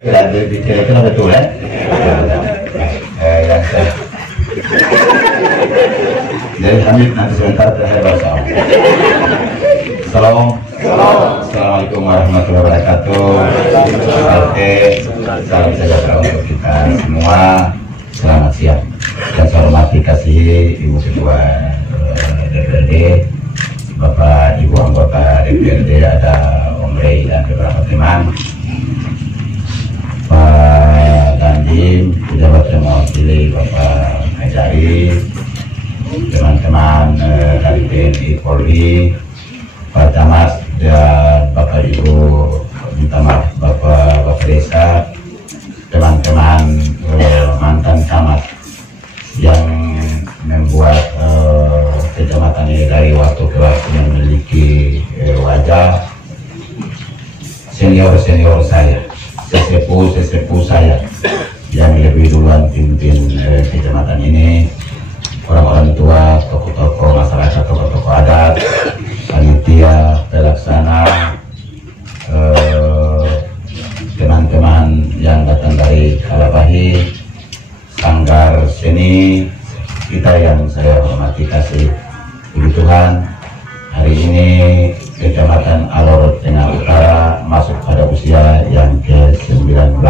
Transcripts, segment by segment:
Kira-kira betul ya? Jadi kami nanti sebentar terakhir bersama. Assalamualaikum warahmatullahi wabarakatuh. Oke, salam sejahtera untuk kita semua. Selamat siang. Dan saya hormati kasih Ibu Ketua DPRD, Bapak Ibu anggota DPRD, ada Om Rey dan beberapa teman, Pak Dandim, pejabat yang mewakili Bapak Hajari, teman-teman dari TNI Polri, Pak Camat dan Bapak Ibu, minta maaf Bapak Desa, teman-teman mantan camat yang membuat kecamatan ini dari waktu ke waktu memiliki wajah, senior-senior saya, sesepuh saya yang lebih duluan pimpin kecamatan ini, orang-orang tua, tokoh-tokoh masyarakat, tokoh-tokoh adat, panitia, pelaksana, teman-teman yang datang dari Kalabahi, Sanggar Seni, kita yang saya hormati kasih Puji Tuhan, hari ini Kecamatan Alor Tengah Utara masuk pada usia yang ke-19.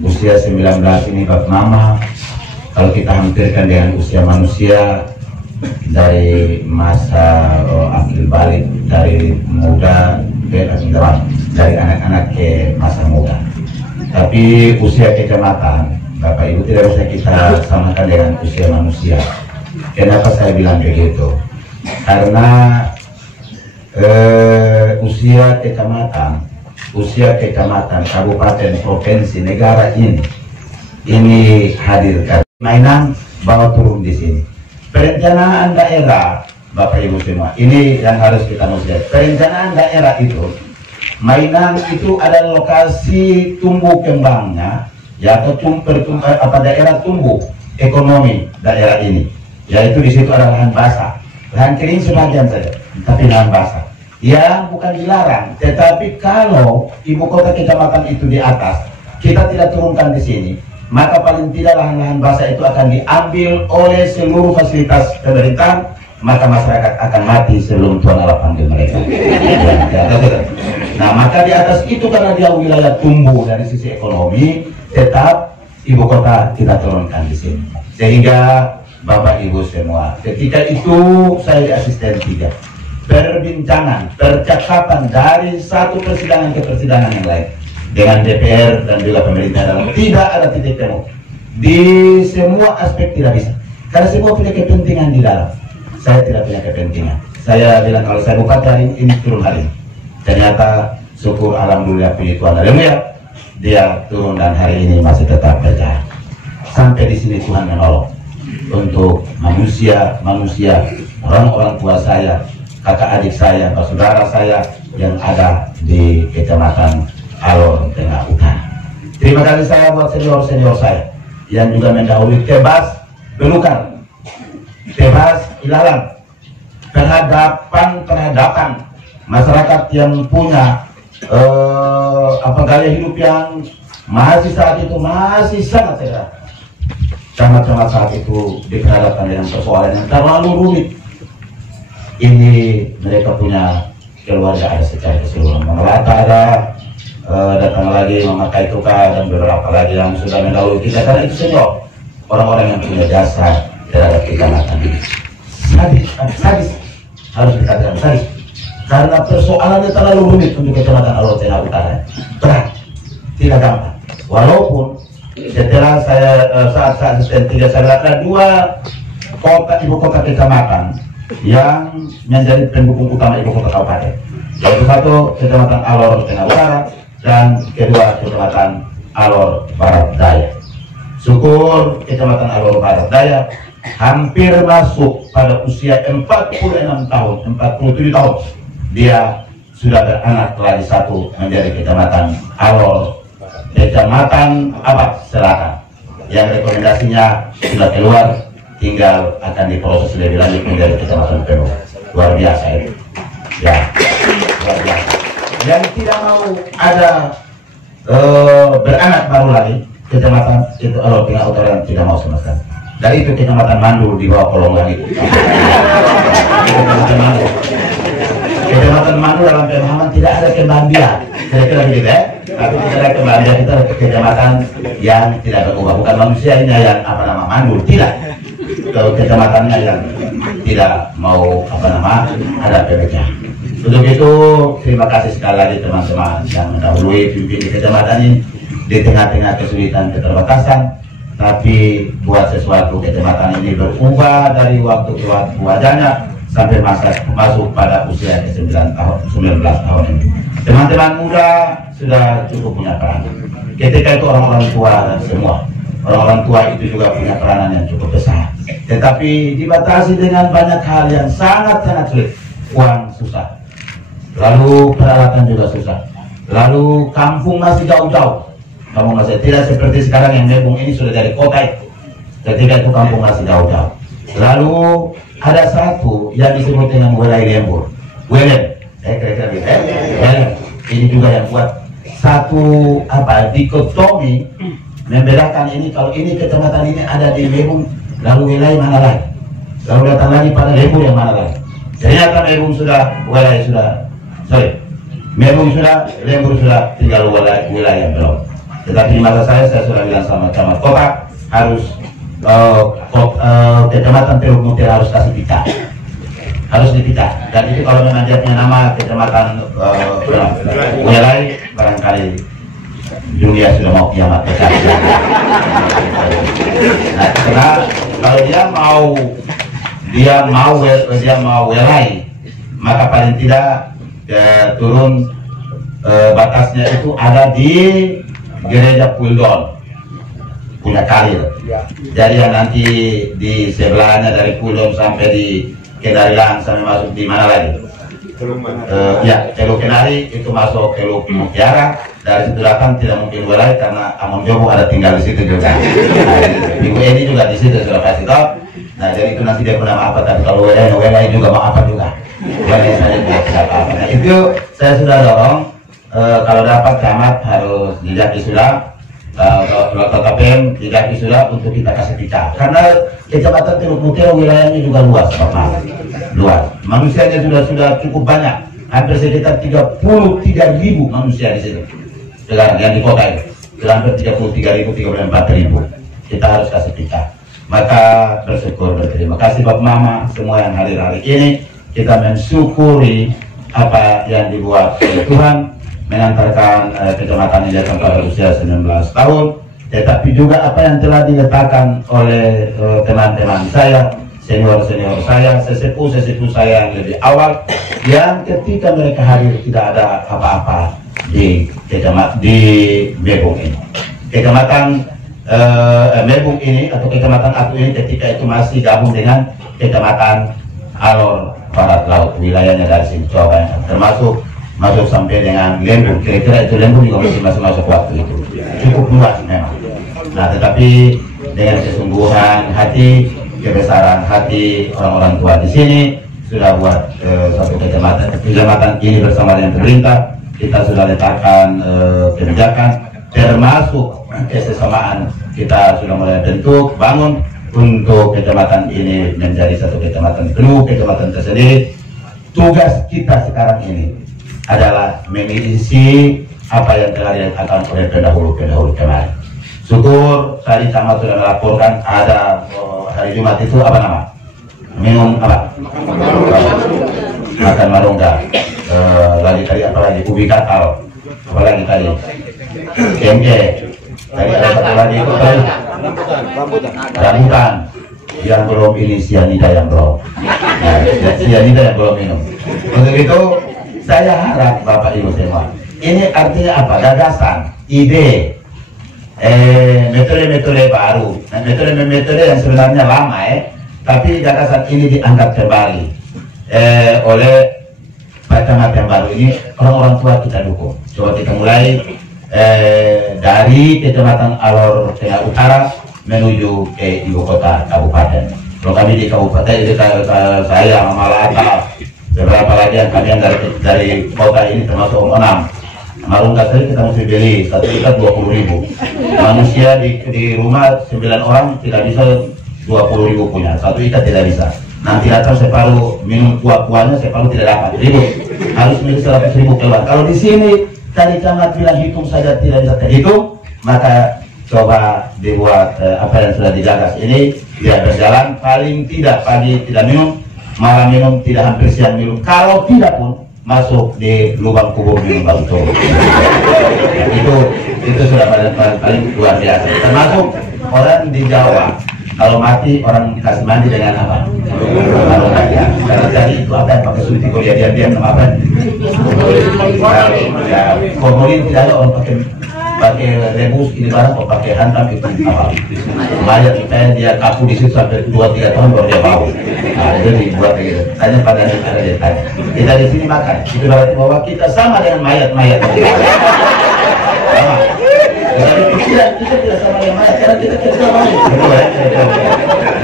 Usia 19 ini bab mama, kalau kita hampirkan dengan usia manusia, dari masa ambil balik dari muda ke dari anak-anak ke masa muda. Tapi usia kecamatan, Bapak Ibu, tidak bisa kita samakan dengan usia manusia. Kenapa saya bilang begitu? Karena usia kecamatan, kabupaten, provinsi, negara ini hadirkan mainan bawa turun di sini. Perencanaan daerah, Bapak Ibu semua, ini yang harus kita lihat. Perencanaan daerah itu, mainan itu ada lokasi tumbuh kembangnya, ya, atau daerah tumbuh ekonomi daerah ini, yaitu di situ ada lahan basah, lahan kering sebagian saja, tapi lahan basah yang bukan dilarang. Tetapi kalau ibu kota kecamatan itu di atas, kita tidak turunkan di sini, maka paling tidak lahan-lahan basah itu akan diambil oleh seluruh fasilitas pemerintahan, maka masyarakat akan mati sebelum Tuhan Allah panggil mereka. Nah, maka di atas itu karena dia wilayah tumbuh dari sisi ekonomi, tetap ibu kota kita turunkan di sini. Sehingga Bapak Ibu semua, ketika itu saya di asisten 3, perbincangan, percakapan dari satu persidangan ke persidangan yang lain dengan DPR dan juga pemerintah dalam, tidak ada titik temu di semua aspek, tidak bisa, karena semua punya kepentingan di dalam. Saya tidak punya kepentingan. Saya bilang kalau saya buka hari ini turun hari ini, ternyata syukur alhamdulillah puji Tuhan, haleluya, dia turun dan hari ini masih tetap berjalan. Sampai di sini Tuhan menolong untuk manusia, orang-orang tua saya, kakak adik saya, saudara saya yang ada di Kecamatan Alor Tengah Utara. Terima kasih saya buat senior-senior saya yang juga mendahului Tebas Belukar, Tebas Ilalang, perhadapan masyarakat yang punya gaya hidup yang masih saat itu masih sangat sederhana. Camat-camat saat itu diperhadapkan dengan persoalan yang terlalu rumit. Ini mereka punya keluarga ada secara keseluruhan, Memelata ada, datang lagi memakai tukar dan beberapa lagi yang sudah mendahului kita, karena itu senior, orang-orang yang punya jasa terhadap kecamatan ini. Sadis, harus dikatakan sadis, karena persoalannya terlalu rumit untuk Kecamatan Alor Tengah Utara, berat, tidak gampang. Walaupun setelah saya saat asisten 3 saya ada 2 ibu kota kecamatan yang menjadi pendukung utama ibu kota kabupaten, yaitu satu Kecamatan Alor Tengah Utara dan kedua Kecamatan Alor Barat Daya. Syukur Kecamatan Alor Barat Daya hampir masuk pada usia 46 tahun, 47 tahun, dia sudah beranak lagi satu menjadi Kecamatan Alor, Kecamatan Abad Selatan, yang rekomendasinya sudah keluar, tinggal akan diproses lebih lanjut menjadi Kecamatan Penuh. Luar biasa itu, ya, luar biasa. Yang tidak mau ada beranak baru lagi kecamatan itu Alor Tengah Utara tidak mau sama sekali. Dari itu kecamatan Mandul di bawah Kolongan itu. Kecamatan Mandul dalam pemahaman tidak ada kembandian, kira-kira begitu ya. Tapi tidak ada kembandian, kita ada kecamatan yang tidak berubah, bukan manusianya yang Mandul, tidak. Kecamatannya yang tidak mau ada pemecah. Untuk itu terima kasih sekali lagi teman-teman yang mendahului pimpin di kecamatan ini di tengah-tengah kesulitan keterbatasan, tapi buat sesuatu kecamatan ini berubah dari waktu ke waktu wajahnya sampai masuk pada usia ke 19 tahun ini. Teman-teman muda sudah cukup punya peran. Ketika itu orang-orang tua dan semua orang-orang tua itu juga punya peranan yang cukup besar. Tetapi dibatasi dengan banyak hal yang sangat-sangat sulit. Uang susah, lalu peralatan juga susah, lalu kampung masih jauh-jauh. Kampung masih tidak seperti sekarang yang Mebung ini sudah dari kota itu. Ketika itu kampung masih jauh-jauh. Lalu ada satu yang disebut dengan wilayah lembur, kira-kira ini juga yang buat satu dikotomi membedakan ini. Kalau ini kecamatan ini ada di Mebung, lalu wilayah mana lagi, lalu datang lagi pada lembur yang mana lagi. Ternyata Mebung sudah, Mebung sudah, lembur sudah, tinggal wilayah yang belum. Tetapi di masa saya sudah bilang sama camat kota harus kecamatan Teluk Mutir harus kasih pita, harus dipita. Dan itu kalau memang dia punya nama kecamatan wilayah, barangkali dunia sudah mau kiamat. Nah, karena kalau dia mau wilayah, maka paling tidak turun batasnya itu ada di gereja Puldon, punya kali. Jadi yang nanti di sebelahnya dari Puldon sampai di Kendarian sampai masuk di mana lagi? Teluk Kenari itu masuk Teluk Mutiara. Dari situ datang tidak mungkin wilayah karena Amon Jobo ada tinggal di situ juga. Minggu ini juga di situ sudah kasih tahu. Nah, jadi itu nanti dia pernah apa, tapi kalau wilayah juga mau apa juga. Wilayah saya juga tidak apa. Nah, itu saya sudah dorong. Kalau dapat camat harus dijaki sudah, kalau KPM dijaki sudah untuk kita kasih pita. Karena kecamatan Teluk Mutiara wilayahnya juga luas, luas. Manusianya sudah cukup banyak, hampir sekitar 33.000 manusia di situ. Sekarang yang di kota itu, hampir 33.000, 34.000. Kita harus kasih pita. Maka berterima kasih Bapak Mama semua yang hadir hari ini. Kita mensyukuri apa yang dibuat oleh Tuhan, mengantarkan kecamatan ini sampai usia 19 tahun, tetapi juga apa yang telah diletakkan oleh teman-teman saya, senior-senior saya, sesepuh-sesepuh saya yang lebih awal, yang ketika mereka hadir tidak ada apa-apa di Mebung ini. Kecamatan Mebung ini atau kecamatan Atu ini ketika itu masih gabung dengan kecamatan Alor Barat Laut, wilayahnya dari sini coba termasuk masuk sampai dengan lembur, kira-kira itu lembur juga masih masuk waktu itu cukup luas memang. Nah, tetapi dengan kesungguhan hati, kebesaran hati orang-orang tua di sini sudah buat satu kecamatan ini bersama dengan pemerintah kita sudah letakkan kebijakan, termasuk kesesamaan kita sudah mulai bentuk bangun untuk kecamatan ini menjadi satu kecamatan penuh, kecamatan tersendiri. Tugas kita sekarang ini adalah mengisi apa yang telah dilakukan oleh pendahulu kemarin. Syukur tadi camat sudah melaporkan ada hari Jumat itu apa nama? Minum apa? Makan marungga. Lagi tadi apa lagi? Ubi katal. Apa lagi tadi? Kengke. Tadi ada satu lagi itu tadi. Rambutan. Yang belum ini sianida yang belum. Nah, sianida yang belum minum. Untuk itu saya harap Bapak Ibu semua, ini artinya apa? Gagasan, ide, metode-metode baru, metode-metode yang sebenarnya lama tapi gagasan ini diangkat kembali oleh Camat yang baru ini. Orang-orang tua kita dukung. Coba kita mulai dari Kecamatan Alor Tengah Utara menuju ke ibu kota kabupaten. Kalau kami di kabupaten itu saya Malaka, beberapa lagi yang kalian dari kota ini termasuk Om Onam Marungga saja kita mesti beli 1 ikat 20.000. Manusia di rumah 9 orang tidak bisa 20.000 punya, 1 ikat tidak bisa. Nanti datang separuh minum kuah-kuahnya, separuh tidak dapat, ribut. Harus milih 100.000 keluar. Kalau di sini tadi camat bilang hitung saja tidak bisa terhitung, maka coba dibuat apa yang sudah digagas ini biar berjalan. Paling tidak pagi tidak minum, malam minum, tidak hampir siang minum. Kalau tidak pun masuk di lubang kubur minum baru turun. Itu sudah paling luar biasa. Termasuk orang di Jawa, kalau mati orang kasih mandi dengan apa? Kalau ya, karena tadi itu apa yang pakai suci kuliah dia nama apa? Ya, formalin tidak ada orang pakai rebus ini barang, kok pakai hantam itu apa? Mayat kayak dia kaku di situ sampai 2-3 tahun baru dia bau. Nah, itu dibuat begitu. Tanya pada ada ditanya. Kita di sini makan, itu berarti bahwa kita sama dengan mayat-mayat. Sama. Kita tidak sama dengan mayat karena kita sama.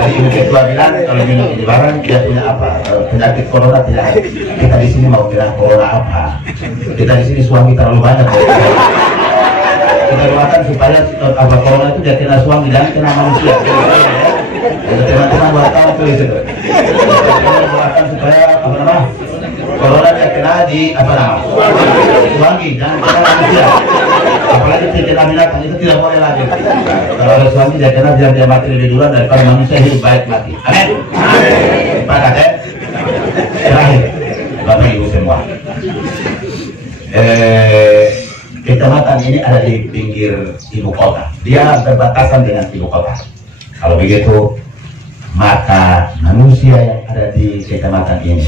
Jadi ibu ketua bilang kalau minum ini barang dia punya apa? Penyakit corona tidak ada. Kita di sini mau bilang corona apa? Kita di sini suami terlalu banyak. Kita doakan supaya apa corona itu dia kena suami dan kena manusia. Teman-teman wartawan tulis itu. Kita doakan supaya apa nama? Corona dia kena di apa nama? Suami dan kena manusia. Apalagi kena binatang itu tidak boleh lagi. Kalau ada suami dia kena biar dia mati lebih duluan daripada manusia hidup baik mati. Amin. Sepakat ya? Terakhir, Bapak Ibu semua. Kecamatan ini ada di pinggir ibu kota. Dia berbatasan dengan ibu kota. Kalau begitu, maka manusia yang ada di kecamatan ini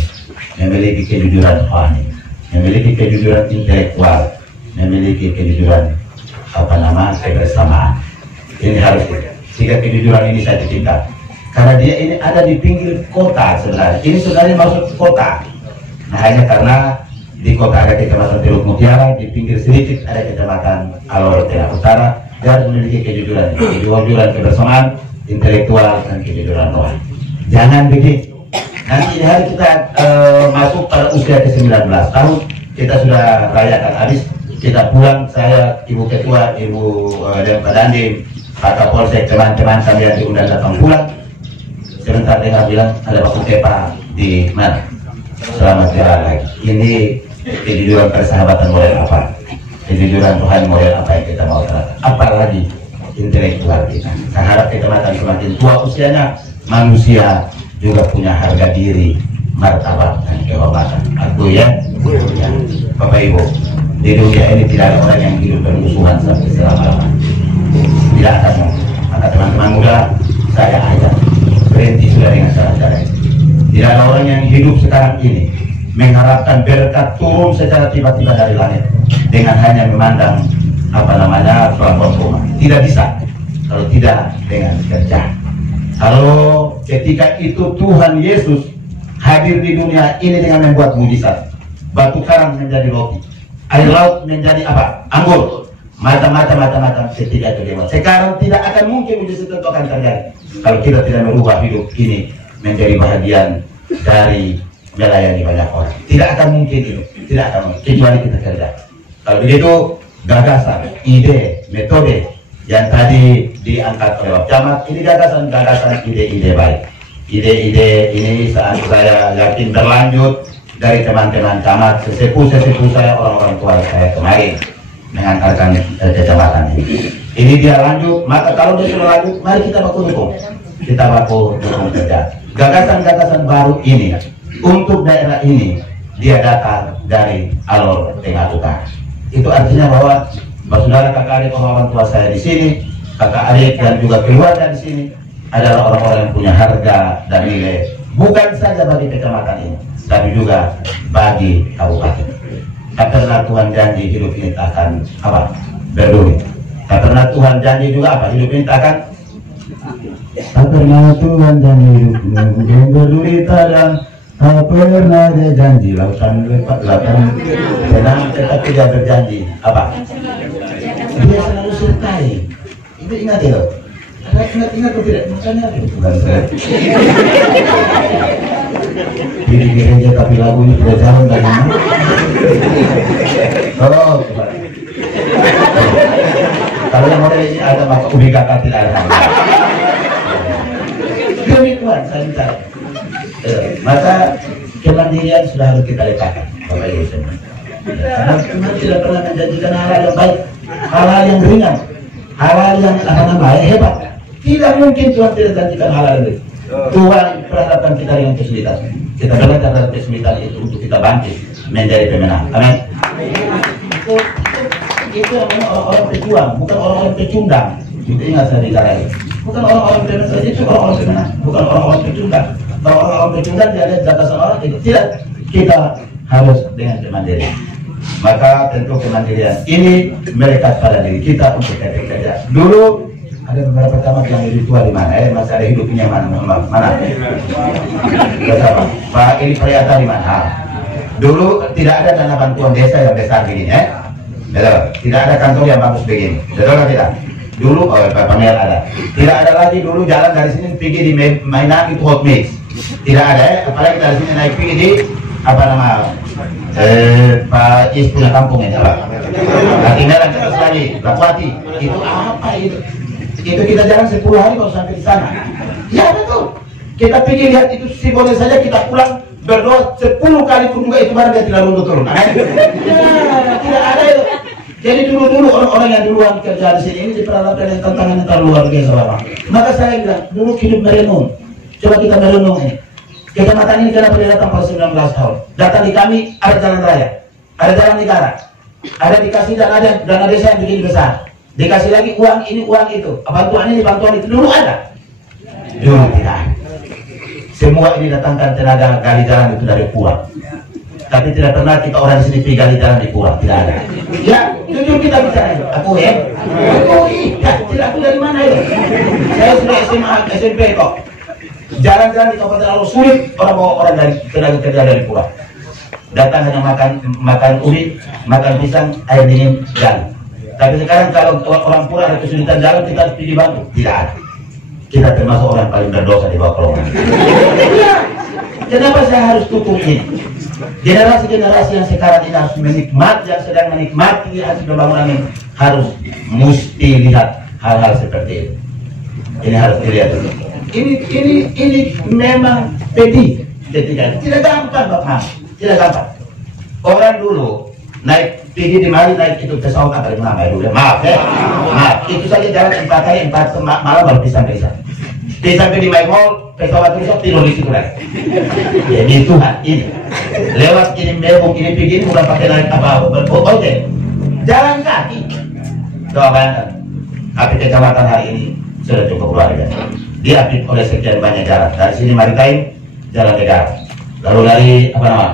memiliki kejujuran rohani, memiliki kejujuran intelektual, memiliki kejujuran apa nama kebersamaan. Ini harus sehingga kejujuran ini saya ditingkat. Karena dia ini ada di pinggir kota sebenarnya. Ini sebenarnya masuk kota. Nah hanya karena di kota ada kecamatan Teluk Mutiara, di pinggir sedikit ada kecamatan Alor Tengah Utara. Dia harus memiliki kejujuran kebersamaan, intelektual dan kejujuran rohani. Jangan begitu. Nanti hari kita masuk pada usia ke-19 tahun, kita sudah rayakan habis. Kita pulang, saya, Ibu Ketua, Ibu Pak Dandim, Pak Kapolsek, teman-teman kami yang diundang datang pulang. Sebentar dengar bilang ada Pak Kepa di mana? Selamat jalan lagi. Ini kejujuran persahabatan model apa? Kejujuran Tuhan model apa yang kita mau terapkan? Apalagi intelektual kita. Saya harap kecamatan semakin tua usianya, manusia juga punya harga diri, martabat dan kehormatan. Aku ya, Bapak Ibu, di dunia ini tidak ada orang yang hidup bermusuhan sampai selama-lamanya. Tidak akan mungkin. Maka teman-teman muda, saya ajak berhenti sudah dengan cara-cara ini. Tidak ada orang yang hidup sekarang ini mengharapkan berkat turun secara tiba-tiba dari langit dengan hanya memandang apa namanya plafon rumah. Tidak bisa kalau tidak dengan kerja. Kalau ketika itu Tuhan Yesus hadir di dunia ini dengan membuat mujizat, batu karang menjadi roti, air laut menjadi apa? Anggur, macam-macam ketika itu dia. Sekarang tidak akan mungkin mujizat itu akan terjadi kalau kita tidak merubah hidup ini menjadi bahagian dari melayani banyak orang. Tidak akan mungkin itu, tidak akan mungkin kecuali kita kerja. Kalau begitu gagasan, ide, metode yang tadi diangkat oleh Pak Camat, ini gagasan, ide-ide baik. Ide-ide ini saat saya yakin berlanjut dari teman-teman camat, sesepuh saya, orang-orang tua saya kemarin mengantarkan kecamatan ini. Ini dia lanjut, maka kalau dia sudah lanjut, mari kita baku dukung. Kita baku dukung kerja. Gagasan-gagasan baru ini untuk daerah ini dia datang dari Alor Tengah Utara. Itu artinya bahwa saudara kakak adik orang tua saya di sini, kakak adik dan juga keluarga di sini adalah orang-orang yang punya harga dan nilai, bukan saja bagi kecamatan ini, tapi juga bagi kabupaten. Tak pernah Tuhan janji hidup ini akan apa? Berduri. Tak pernah Tuhan janji juga apa? Hidup ini akan. Tak pernah Tuhan janji hidup ini berdurita dan tak pernah dia janji lautan lepas lautan tenang, tetapi dia berjanji apa? Dia selalu sertai. Itu ingat ya. Ingat atau tidak? Makanya bukan saya. Di gereja tapi lagunya tidak jalan dari mana? Oh, Kalau yang model ini ada maka UBKK tidak ada. Demi Tuhan saya minta. Maka kemandirian sudah harus kita letakkan, Bapak Ibu semua. Karena Tuhan tidak pernah menjanjikan hal yang baik, hal yang ringan, hal yang hebat. Tidak mungkin Tuhan tidak janjikan hal yang baik. Tuhan perhadapkan kita dengan kesulitan. Kita belajar dari kesulitan itu untuk kita bangkit menjadi pemenang. Amin. Itu yang orang-orang pejuang, bukan orang-orang pecundang. Itu ingat saya bicara ini. Bukan orang-orang pemenang, itu orang-orang pemenang, bukan orang-orang pecundang. Kalau orang-orang pecundang dia ada batasan orang itu tidak. Kita harus dengan kemandirian. Maka tentu kemandirian ini melekat pada diri kita untuk kerja. Dulu ada beberapa tamat yang lebih tua di mana? Masih ada hidupnya mana? Bersama Pak Eli Priyata di mana? Dulu tidak ada dana bantuan desa yang besar begini, betul. Tidak ada kantor yang bagus begini, betul atau tidak? Dulu Pak Pamir ada. Tidak ada lagi dulu jalan dari sini pergi di Mainan itu hot mix. Tidak ada, apalagi dari sini naik pergi di apa nama? Pak Is punya kampung ini apa? Tinggal terus lagi, Lakuati. Itu apa itu? Itu kita jalan 10 hari baru sampai di sana. Ya betul. Kita pergi lihat itu simbolnya saja, kita pulang berdoa 10 kali pun juga itu barang dia tidak runtuh turun. Ya, tidak ada itu. Jadi dulu orang-orang yang duluan kerja di sini ini diperhadapkan dengan tantangan yang terlalu luar biasa, Bapak. Maka saya bilang dulu hidup merenung. Coba kita merenung ini. Kecamatan ini kenapa dia datang pada 19 tahun? Datang di kami ada jalan raya, ada jalan negara, ada dikasih dana desa yang begini besar. Dikasih lagi uang ini uang itu, bantuan ini bantuan itu dulu ada. Dulu tidak. Semua ini datangkan tenaga gali jalan itu dari Pura. Tapi tidak pernah kita orang di sini pergi gali jalan di Pura, tidak ada. Ya, jujur kita bicara itu. Aku ya, tidak aku dari mana itu? Saya sudah SMA, SMP kok. Jalan-jalan di Kabupaten Lalu sulit orang bawa orang dari tenaga kerja dari Pura. Datang hanya makan ubi, makan pisang, air dingin, jalan. Tapi sekarang kalau orang Pura ada kesulitan jalan, kita harus pergi bantu. Tidak ada. Kita termasuk orang paling berdosa di bawah kolongan. Kenapa saya harus tutup ini? Generasi-generasi yang sekarang ini harus menikmati, yang sedang menikmati hasil pembangunan ini harus mesti lihat hal-hal seperti itu. Ini harus dilihat dulu. Ini memang pedih ketika tidak gampang, Bapak. Tidak gampang. Orang dulu naik pergi di mari naik itu pesawat apa namanya dulu? Maaf. Itu saja jalan 4 hari 4 malam baru bisa sampai. Dia sampai di My Mall, pesawat itu tidur di situ lagi. Jadi Tuhan ini lewat ini mebung ini pergi bukan pakai naik apa-apa. Oke, jalan kaki. Coba bayangkan. Tapi kecamatan hari ini sudah cukup luar biasa. Diapit oleh sekian banyak jalan. Dari sini Maritime, jalan negara. Lalu dari apa nama?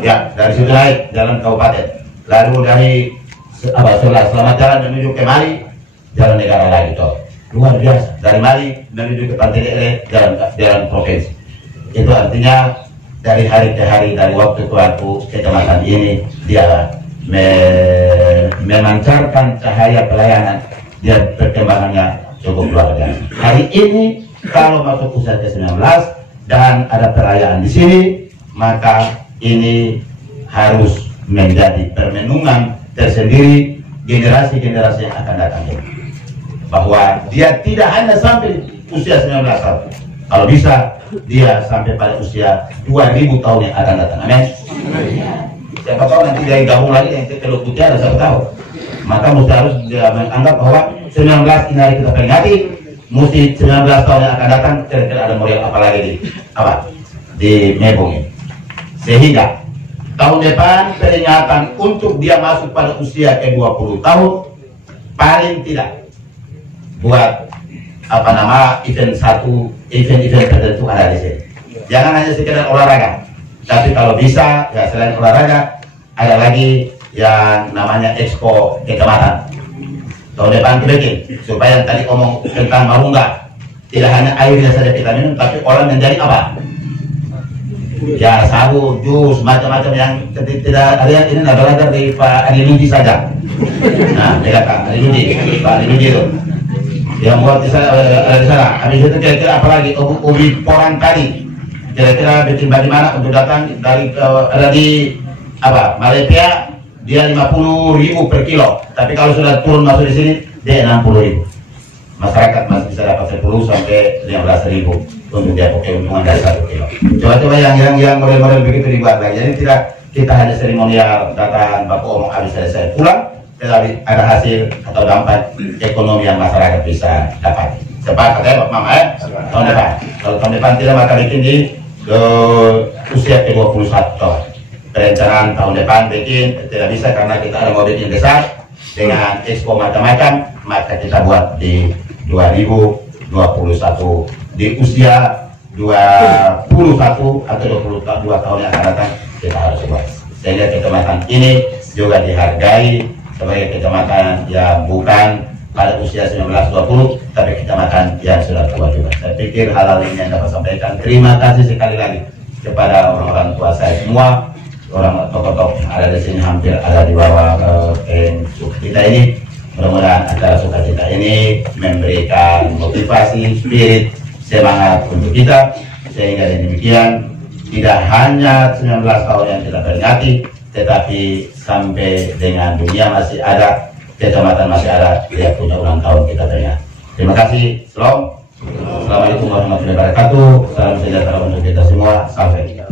Ya, dari situ naik jalan kabupaten. Lalu dari selamat jalan menuju ke Mali, jalan negara lagi toh. Luar biasa. Dari Mali menuju ke Pantai Lele, jalan provinsi. Itu artinya dari hari ke hari, dari waktu ke waktu kecamatan ini dia memancarkan cahaya pelayanan. Dia perkembangannya cukup luar biasa. Hari ini kalau masuk usia ke-19 dan ada perayaan di sini, maka ini harus menjadi permenungan tersendiri generasi-generasi yang akan datang. Bahwa dia tidak hanya sampai usia 19 tahun. Kalau bisa, dia sampai pada usia 2000 tahun yang akan datang. Amin. Siapa tahu nanti dia gabung lagi yang ke-10 putih ada, siapa tahu. Maka mesti harus dia menganggap bahwa 19 ini hari kita peringati, mesti 19 tahun yang akan datang kira-kira ada model apa lagi di Mebong ini. Sehingga tahun depan peringatan untuk dia masuk pada usia ke 20 tahun paling tidak buat event tertentu ada di sini. Jangan hanya sekedar olahraga, tapi kalau bisa ya selain olahraga ada lagi yang namanya expo kecamatan. Tahun depan kita bikin supaya yang tadi omong tentang marungga tidak hanya airnya saja kita minum, tapi orang menjadi apa? Ya sabun, jus, macam-macam yang tidak ada yang ini belajar dari Pak Adi Ludi saja. Nah, dia Pak Adi Ludi itu yang buat di sana. Habis itu kira-kira apalagi ubi porang tadi. Kira-kira bikin bagaimana untuk datang dari ada di Malaysia dia 50.000 per kilo, tapi kalau sudah turun masuk di sini dia 60.000. Masyarakat masih bisa dapat 10 sampai 15.000 untuk dia keuntungan dari 1 kilo. Coba-coba yang model-model begitu dibuat lagi. Jadi tidak kita hanya seremonial datang baku omong habis selesai pulang, tetapi ada hasil atau dampak ekonomi yang masyarakat bisa dapat. Cepat katanya Pak Mama tahun depan. Kalau tahun depan tidak maka bikin di usia ke-21 tahun. Perencanaan tahun depan bikin tidak bisa karena kita ada mobil yang besar dengan expo macam-macam, maka kita buat di 2021 di usia 21 atau 22 tahun yang akan datang kita harus buat. Sehingga kecamatan ini juga dihargai sebagai kecamatan yang bukan pada usia 19-20 tapi kecamatan yang sudah tua juga. Saya pikir hal-hal ini yang dapat sampaikan. Terima kasih sekali lagi kepada orang-orang tua saya semua, orang tokoh-tokoh ada di sini hampir ada di bawah kita ini. Mudah-mudahan acara sukacita ini memberikan motivasi, spirit, semangat untuk kita sehingga demikian tidak hanya 19 tahun yang kita peringati, tetapi sampai dengan dunia masih ada, kecamatan masih ada, dia punya ulang tahun kita peringati. Terima kasih. Assalamualaikum warahmatullahi wabarakatuh. Salam sejahtera untuk kita semua. Sampai jumpa.